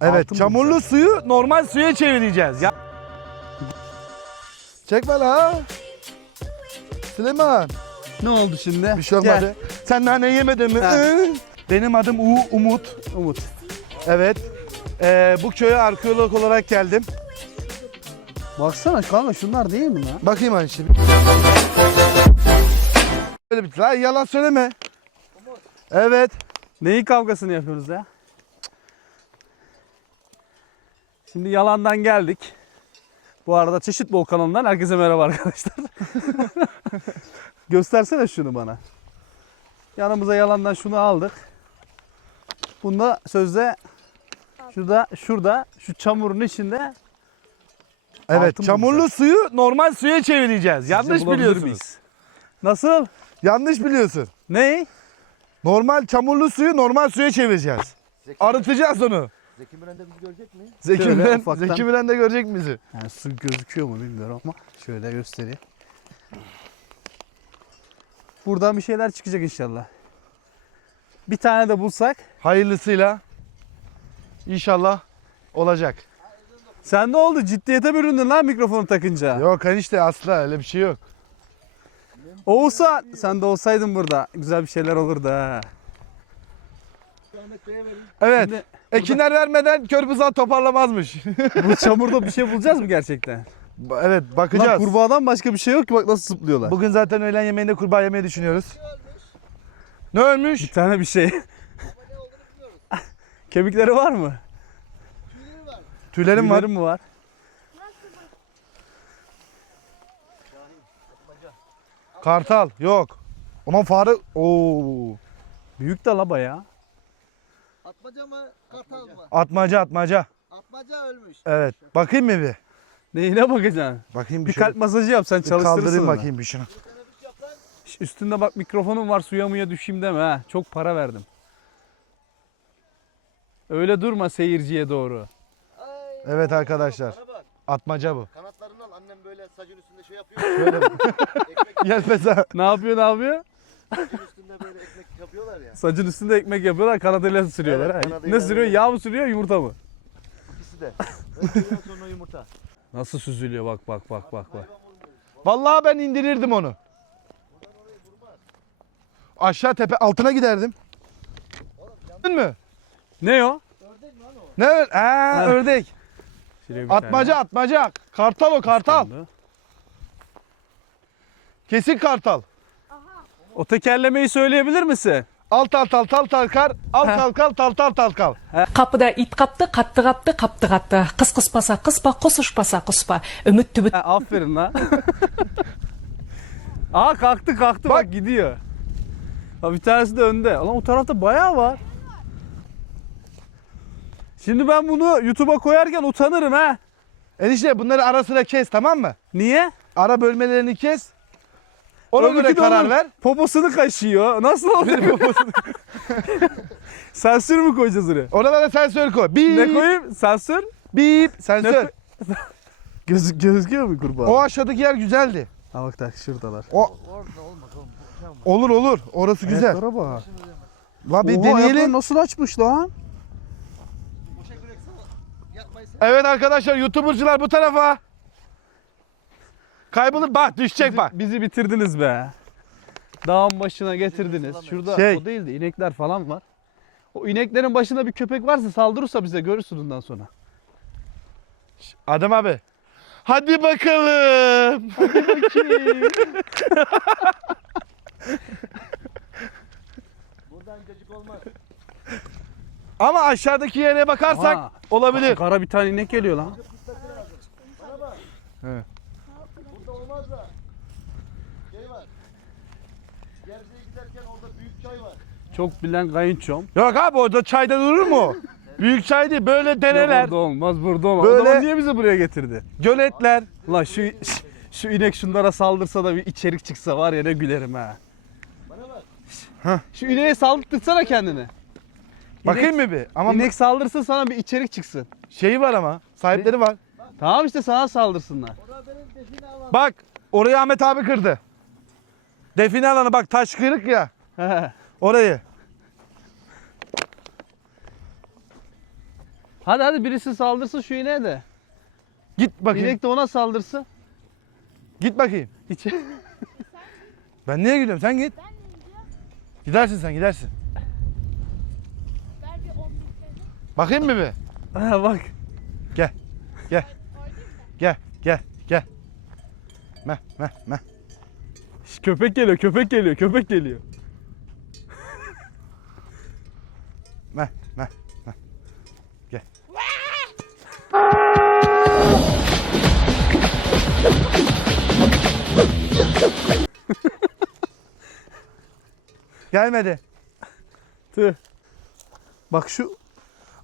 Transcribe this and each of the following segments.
Evet Altın çamurlu bulacağız. suyu normal suya çevireceğiz. Ya... Çekme la. Süleyman. Ne oldu şimdi? Bir şey olmadı. Sen nane yemedin mi? Benim adım U Umut. Umut. Evet. Ee, bu köye arkeolog olarak geldim. Baksana kanka şunlar değil mi lan? Bakayım hani şimdi. Böyle bir lan yalan söyleme. Evet. Neyin kavgasını yapıyoruz ya? Şimdi yalandan geldik. Bu arada Çeşit Bol kanalından herkese merhaba arkadaşlar. Göstersene şunu bana. Yanımıza yalandan şunu aldık. Bunda sözde şurada şurada şu çamurun içinde Evet Altın çamurlu bulacağız. suyu normal suya çevireceğiz. Sizce Yanlış biliyorsunuz. miyiz? Nasıl? Yanlış biliyorsun. Ne? Normal çamurlu suyu normal suya çevireceğiz. Arıtacağız onu. Zeki Müren de bizi görecek mi? Zeki Şöyle Müren, ufaktan. Zeki Müren de görecek mi bizi? Yani su gözüküyor mu bilmiyorum ama şöyle göstereyim. Buradan bir şeyler çıkacak inşallah. Bir tane de bulsak. Hayırlısıyla inşallah olacak. Sen ne oldu? Ciddiyete büründün lan mikrofonu takınca. Yok enişte asla öyle bir şey yok. Oğuzhan sen de olsaydın burada güzel bir şeyler olurdu ha. Ahmet Bey'e verin. Evet. Şimdi Ekinler vermeden körpüzat toparlamazmış. bu çamurda bir şey bulacağız mı gerçekten? evet Lan bakacağız. kurbağadan başka bir şey yok ki bak nasıl zıplıyorlar. Bugün zaten öğlen yemeğinde kurbağa yemeyi düşünüyoruz. Ne ölmüş? Bir tane bir şey. Kemikleri var mı? Tüylerim var. Tüyleri mi var? Kartal yok. Aman fare. Oo. Büyük de la bayağı. Atmaca mı? Kartal mı? Atmaca atmaca. Atmaca ölmüş. Evet. Bakayım mı bir? Neyine bakacaksın? Bakayım bir, Bir şöyle- kalp masajı yap sen bir çalıştırırsın kaldırayım onu. bakayım bir şunu. Şş, Üstünde bak mikrofonum var suya muya düşeyim deme ha. Çok para verdim. Öyle durma seyirciye doğru. Ay, Evet arkadaşlar. Bana bak. Atmaca bu. Kanatlarından annem böyle sacın üstünde şey yapıyor. Ekmek Gelmez ha. Ne yapıyor ne yapıyor? Sacın üstünde böyle ekmek yapıyorlar ya. Sacın üstünde ekmek yapıyorlar kanadıyla sürüyorlar. Evet, ha. kanadıyla Ne sürüyor? böyle. Yağ mı sürüyor yumurta mı? İkisi de. Önceden sonra yumurta. Nasıl süzülüyor bak bak bak bak bak. Vallahi ben indirirdim onu. Aşağı tepe altına giderdim. Gördün mü? Ne o? Ne? ö- Aa, ördek. Şuraya bir tane Atmaca atmaca. Kartal o kartal. Kesin kartal. O tekerlemeyi söyleyebilir misin? Alt alt alt alt kalkar. Al kalkal tal tal tal kal. Kapıda it kaptı, kaptı kaptı, kaptı kaptı. Kız kıspasa kıspa, kus uçpasa kuspa. Ümit tübüt Ha, aferin lan. Aa kalktı kalktı bak, Bak. gidiyor. Ha, bir tanesi de önde. Lan o tarafta bayağı var. Şimdi ben bunu YouTube'a koyarken utanırım ha. Enişte bunları ara sıra kes tamam mı? Niye? Ara bölmelerini kes. Ona Öbürkü göre karar ver. Poposunu kaşıyor. Nasıl olacak? Sansür mü koyacağız oraya? Oralara sensör koy. Bip. Ne koyayım? Sansür? Bip. Sensör. Göz, gözüküyor mu kurbağa? O aşağıdaki yer güzeldi. Ha bak tak şuradalar. O olur olur. Orası güzel. Ayaklara bak. La bir Oha, deneyelim. nasıl açmış lan? Evet arkadaşlar YouTuber'cılar bu tarafa. Kaybolur bak düşecek bak. Bizi bitirdiniz be. Dağın başına getirdiniz. Şurada Şey- o değildi. inekler falan var. O ineklerin başında bir köpek varsa saldırırsa bize görürsün ondan sonra. Adem abi. Hadi bakalım. Buradan cacık olmaz. Ama aşağıdaki yere bakarsak Aha. olabilir. Kara bir tane inek geliyor lan. Bana bak. Evet. Burada olmaz da. Şey var. Gerze'ye giderken orada büyük çay var. Çok bilen kayınçom. Yok abi orada çayda durur mu? Büyük çay değil böyle dereler, Burada olmaz burada olmaz. Böyle- O zaman niye bizi buraya getirdi? göletler. Ulan şu şu inek şunlara saldırsa da bir içerik çıksa var ya ne gülerim ha. Bana bak. Hah. Şu ineğe saldırsana kendini. Bakayım mı bir? Ama İnek saldırsın sana bir içerik çıksın. şeyi var ama. Sahipleri var. Tamam işte sana saldırsınlar. Bak orayı Ahmet abi kırdı. Define alanı bak taş kırık ya. Orayı. Hadi hadi birisi saldırsın şu ineğe de. Git bakayım. İnek de ona saldırsın. Git bakayım. Hiç. Ben niye gidiyorum? Sen git. Ben. Gidersin sen gidersin. Ver bir 10 bin TL. Bakayım mı bir? ha bak. Gel. Gel. Gel. Gel. Gel. Meh meh meh. Şş, köpek geliyor, köpek geliyor, köpek geliyor. Meh. Gelmedi. Tüh. Bak şu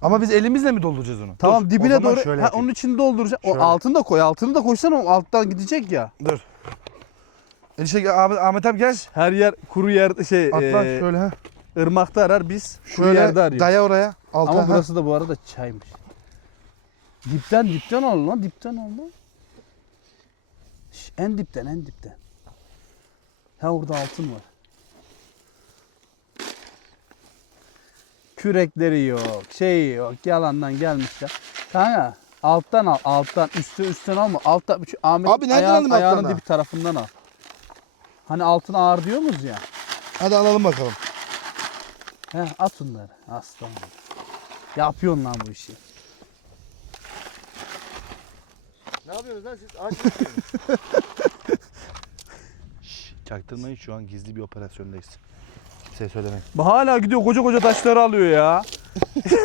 Ama biz elimizle mi dolduracağız onu? tamam Dur, o dibine doğru şöyle ha, yapayım. onun içini dolduracak. O Şöyle. altını da koy. Altını da koysan o alttan gidecek ya. Dur. Enişte Ahmet, Ahmet abi gel. Her yer kuru yer şey Atla e, şöyle ha. ırmakta arar biz kuru Şöyle yerde arıyoruz. daya oraya. Alta Ama ha. burası da bu arada çaymış. Dipten dipten al lan dipten al lan. En dipten en dipten. Ha orada altın var. Kürekleri yok, şey yok, yalandan gelmişler. Kanka alttan al, alttan, üstte üstten alma. Altta, Ahmet Abi nereden ayağın- alttan ayağının da? dibi tarafından al. Hani altın ağır diyor muyuz ya? Hadi alalım bakalım. He at onları. Aslan. Yapıyorsun lan bu işi. Ne yapıyorsunuz lan siz? Ağaç yapıyorsunuz. Çaktırmayın şu an gizli bir operasyondayız. Kimseye söylemeyin. Bu hala gidiyor koca koca taşları alıyor ya.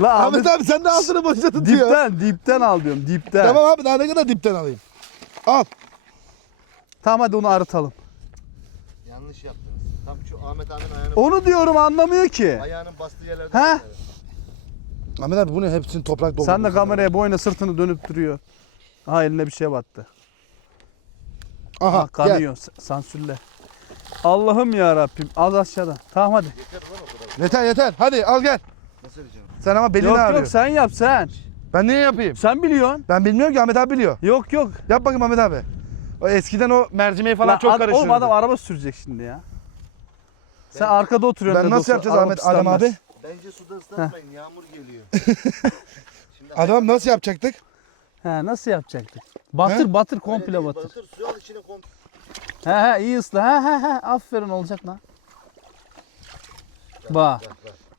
La Ahmet abi sen de altını boşa tutuyor. dipten dipten al diyorum dipten. Tamam. Tamam abi daha ne kadar dipten alayım. Al. hadi onu arıtalım. Yanlış yaptınız. Tam şu Ahmet abinin ayağını, Onu diyorum anlamıyor ki. ayağının bastığı yerlerde. Ha? Ahmet abi bunu hepsini toprak doldurdun. Sen de kameraya boyuna sırtını dönüp duruyor. Aha eline bir şey battı. Aha Ah, gel. kanıyor. s- Sansürle. Allah'ım ya Rabbim. Az aşağıdan. Tamam hadi. Yeter yeter. Hadi al gel. Nasıl diyeceğim? Sen ama belini yok ağrıyor. yok sen yap sen. Ben niye yapayım? Sen biliyorsun. Ben bilmiyorum ki Ahmet abi biliyor. Yok yok. Yap bakayım Ahmet abi. O eskiden o mercimeği falan Lan çok karıştırırdı. Oğlum adam araba sürecek şimdi ya. Sen arkada oturuyorsun. ben nasıl olsa, yapacağız Ahmet Adem abi? Bence suda ıslatmayın. Yağmur geliyor. Abi nasıl yapacaktık? He nasıl yapacaktık? Batır batır komple Öyle değil, batır. Batır suyu al içine komple. He he iyi ısla. He he he aferin olacak lan. Bak.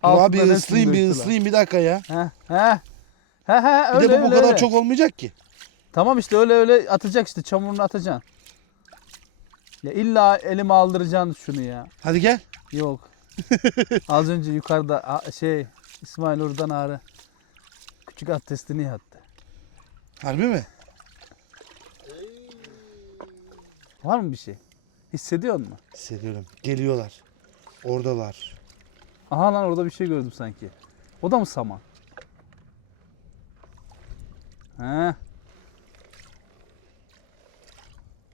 Abi hepsini ıslayayım bir ıslayayım bir dakika ya. He he. He he Bir öyle de bu bu öyle, kadar öyle. çok olmayacak ki. Tamam işte öyle öyle atacak işte çamurunu atacaksın. Ya illa elime aldıracaksın şunu ya. Hadi gel. Yok. Az önce yukarıda a- şey İsmail oradan ağrı. Küçük at testini yattı. Harbi mi? Var mı bir şey? Hissediyor musun? Hissediyorum. Geliyorlar. Oradalar. Aha lan orada bir şey gördüm sanki. O da mı saman? He.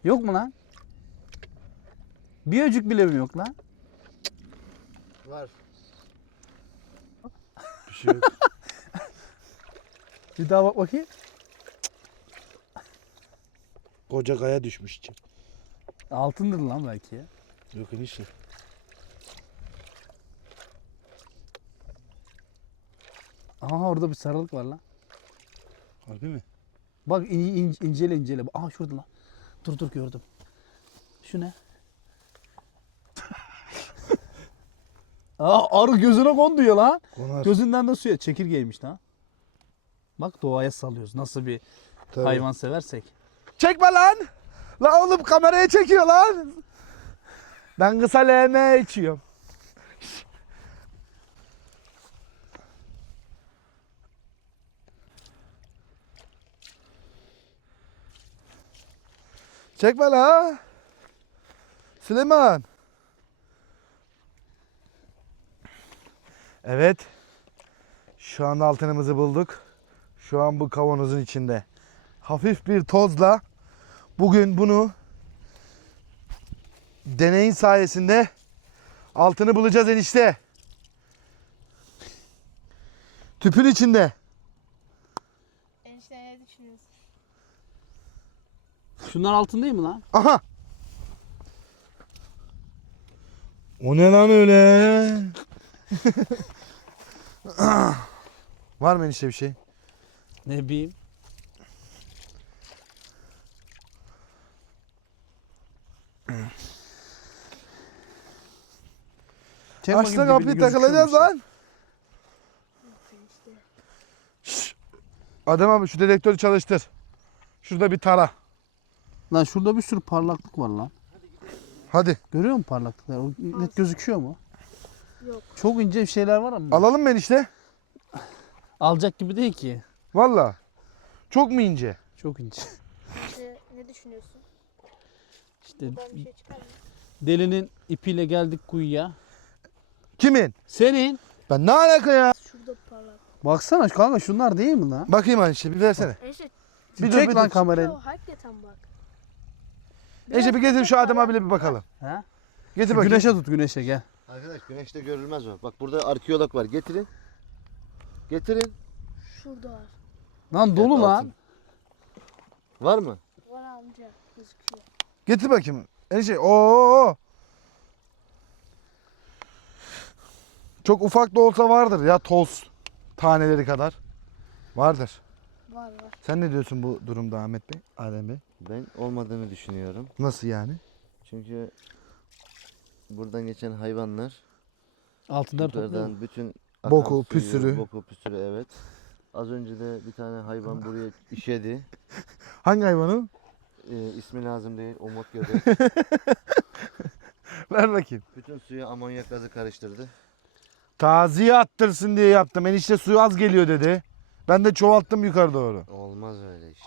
Yok mu lan? Bir öcük bile mi yok lan? Var. Bir şey yok. Bir daha bak bakayım. Koca kaya düşmüş içi. Altındır lan belki ya. Yok enişte. Aha orada bir sarılık var lan. Harbi mi? Bak in, in- incele incele. Aha şurada lan. Dur dur gördüm. Şu ne? Aa arı gözüne kondu ya lan. Konar. Gözünden de suya çekirgeymiş lan. Bak doğaya salıyoruz. Nasıl bir Tabii. hayvan seversek. Çekme lan. La oğlum kameraya çekiyor lan. Ben kısa LM içiyorum. Çekme la. Süleyman. Evet. Şu an altınımızı bulduk. Şu an bu kavanozun içinde. Hafif bir tozla bugün bunu deneyin sayesinde altını bulacağız enişte. Tüpün içinde. Enişte ne düşünüyorsun? Şunlar altın değil mi lan? Aha. O ne lan öyle? Var mı enişte bir şey? Ne bileyim. Çek Aç bakayım kapıyı takılacağız lan. Şşş. Adem abi şu dedektörü çalıştır. Şurada bir tara. Lan şurada bir sürü parlaklık var lan. Hadi Görüyor musun parlaklıklar? O net gözüküyor mu? Yok. Çok ince bir şeyler var ama. alalım mı enişte? Alacak gibi değil ki. Valla. Çok mu ince? Çok ince. İşte ne düşünüyorsun? İşte Buradan bir şey çıkar mı? delinin ipiyle geldik kuyuya. Kimin? Senin. Ben ne alaka ya? Şurada parlak. Baksana kanka şunlar değil mi lan? Bakayım enişte bir versene. Enişte Bir Çek dur, bir lan dur. kamerayı. o hakikaten bak. Enişte bir getir şu Adem abiyle bir bakalım. Ha? Getir bakayım. güneşe tut güneşe gel. Arkadaş güneşte görülmez o. Bak burada arkeolog var. Getirin. Getirin. Şurada var. Lan dolu Evet, lan. altın. Var mı? Var amca gözüküyor. Getir bakayım. Enişte oo. Çok ufak da olsa vardır ya toz taneleri kadar. Vardır. Var var. Sen ne diyorsun bu durumda Ahmet Bey? Adem Bey? Ben olmadığını düşünüyorum. Nasıl yani? Çünkü buradan geçen hayvanlar Altınları topluyor. yukarıdan bütün akan Boku, suyu, püsürü. Boku püsürü evet. Az önce de bir tane hayvan buraya işedi. Hangi hayvanı? Ee, ismi lazım değil. Umut göbek. Ver bakayım. Bütün suyu amonyak gazı karıştırdı. Taziye attırsın diye yaptım. Enişte suyu az geliyor dedi. Ben de çoğalttım yukarı doğru. Olmaz öyle iş.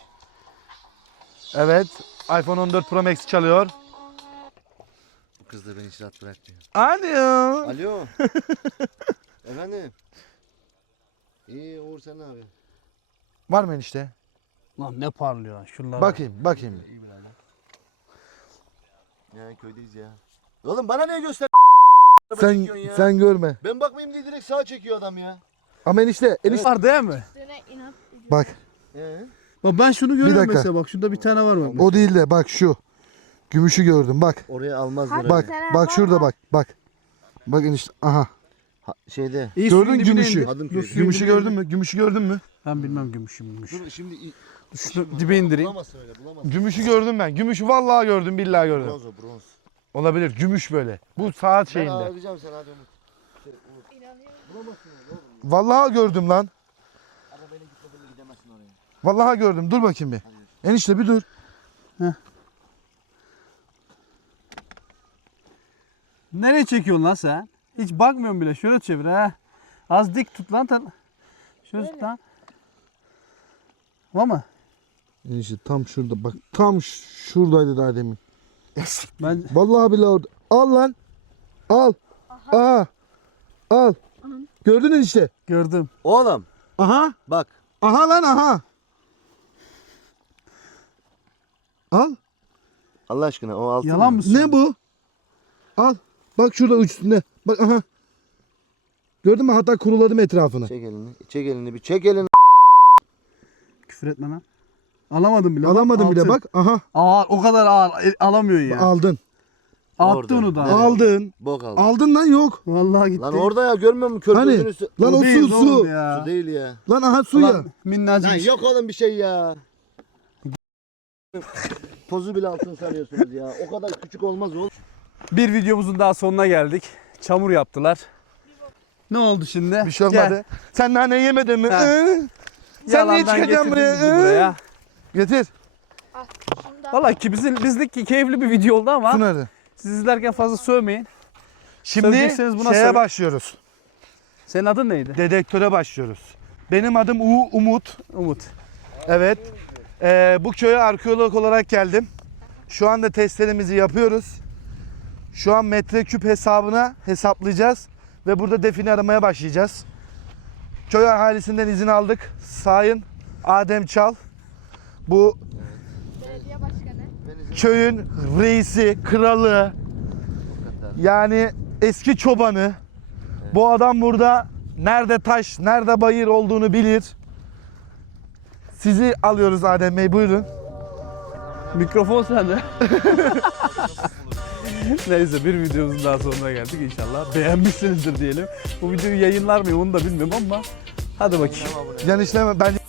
Evet. iPhone 14 Pro Max çalıyor. Bu kız da beni hiç rahat bırakmıyor. Alo. Alo. Efendim. İyi Uğur sen ne abi? Var mı enişte? Lan ne parlıyor lan şunlara. Bakayım, bakayım. İyi birader. Ya köydeyiz ya. Oğlum bana ne göster? Sen çekiyorsun ya. sen görme. Ben bakmayayım diye direkt sağa çekiyor adam ya. Ama enişte, enişte Var değil mi? Üstüne inat ediyor. bak. Ee? Bak ben şunu görüyorum dakika. mesela bak şurada bir tane var bak. O değil de bak şu. Gümüşü gördüm bak. Oraya almazlar Hadi. Bak, bak şurada mı? bak, bak. Bak enişte, aha. Ha, şeyde. İyi, Gördün dibine gümüşü. indir. Adım Gümüşü gördün mü? Gümüşü gördün mü? Ben bilmem gümüşüymüş. Dur şimdi i- Şunu dibe indireyim. bulamazsın öyle bulamazsın. Gümüşü gördüm ben. Gümüşü vallahi gördüm, billahi gördüm. Bronz o bronz. Olabilir. Gümüş böyle. Bu saat Ben şeyinde. arayacağım seni hadi Umut. Şey, Umut. İnanıyorum. Bulamazsın öyle oğlum. Vallahi gördüm lan. Arabayla gitmeden de gidemezsin oraya. Vallahi gördüm. Dur bakayım bir. Enişte bir dur. Nereye çekiyorsun lan sen? Hiç bakmıyorsun bile. Şöyle çevir ha. Az dik tut lan. Tan. Şöyle tut lan. Var mı? Enişte tam şurada bak. Tam şuradaydı daha demin. Ben Vallahi billahi orada. Al lan. Al. Aha. Al. Gördün enişte. gördüm. Oğlum Aha. bak. Aha lan aha. Al. Allah aşkına o altın Yalan mı? mısın? Ne bu? Al. Bak şurada üstünde. Bak aha. Gördün mü? Hatta kuruladım etrafını. Çek elini. Çek elini bir çek elini. Küfür etme lan. Alamadım bile. Alamadım bile Altın. bak. Aha. Ağır, o kadar ağır. El- Alamıyor ya. Aldın. Attı Orada. onu da. Aldın. Bok aldı. Aldın lan yok. Vallahi gitti. Lan orada ya görmüyor musun kör Hani? Lan o, su su. Ya. Su değil ya. Lan aha su Ulan ya. minnacık. Lan yok oğlum bir şey ya. Pozu bile altın sanıyorsunuz ya. O kadar küçük olmaz oğlum. Bir videomuzun daha sonuna geldik. Çamur yaptılar. Ne oldu şimdi? Bir şey olmadı. Gel. Sen nane yemedin mi? Hı? Sen niye çıkacaksın buraya? buraya. Getir. Al. Valla ki bizim bizlik ki keyifli bir video oldu ama nerede? siz izlerken fazla sövmeyin. Şimdi buna şeye söyle. başlıyoruz. Senin adın neydi? Dedektöre başlıyoruz. Benim adım U Umut. Umut. Evet. Ee, bu köye arkeolog olarak geldim. Şu anda testlerimizi yapıyoruz. Şu an metreküp hesabına hesaplayacağız. Ve burada define aramaya başlayacağız. Köy ahalisinden izin aldık. Sayın Adem Çal. Bu Belediye başkanı. köyün reisi, kralı, yani eski çobanı. Bu adam burada nerede taş, nerede bayır olduğunu bilir. Sizi alıyoruz Adem Bey buyurun. Mikrofon sende. Neyse bir videomuzun daha sonuna geldik inşallah. Beğenmişsinizdir diyelim. Bu videoyu yayınlar mıyım onu da bilmiyorum ama hadi bakayım. Yani işte ben